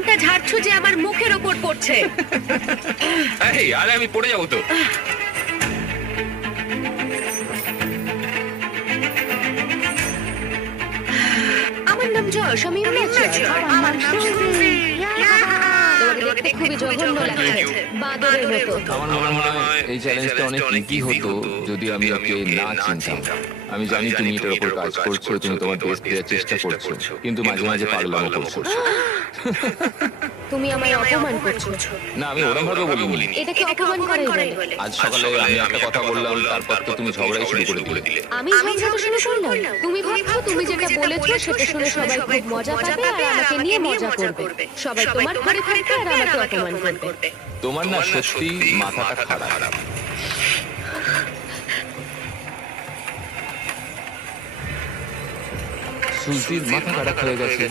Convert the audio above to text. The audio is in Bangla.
নামটা ঝাড়ছো যে আমার মুখের ওপর পড়ছে। এই, আরে আমি পড়ে যাবো তো। আমার নাম যশ, আমি আমার নাম সুজি। তোমাকে দেখতে খুবই জঘন্য লাগছে, বাদরের মতো। আমার মনে হয় এই চ্যালেঞ্জটা অনেক ইজি হতো যদি আমি ওকে না চিনতাম। আমি জানি তুমি এটার উপর কাজ করছো, তুমি তোমার বেস্ট দেওয়ার চেষ্টা করছো, কিন্তু মাঝে মাঝে পাগলামো করছো। তুমি আমায় অপমান করছো। না, আমি ওরকম ভাবে বলিনি। এটাকে অপমান করাই বলে। আজ সকালে আমি একটা কথা বললাম, তারপর তো তুমি ঝগড়াই শুরু করে দিলে। আমি ঝগড়া শুরু করলাম? তুমি ভাবছো তুমি যেটা বলেছো সেটা শুনে সবাই খুব মজা পাবে আর আমাকে নিয়ে মজা করবে। সবাই তোমার ঘরে থাকবে আর আমাকে অপমান করবে। তোমার না সত্যি মাথাটা খারাপ। সুজির মাথা খারাপ হয়ে গেছে।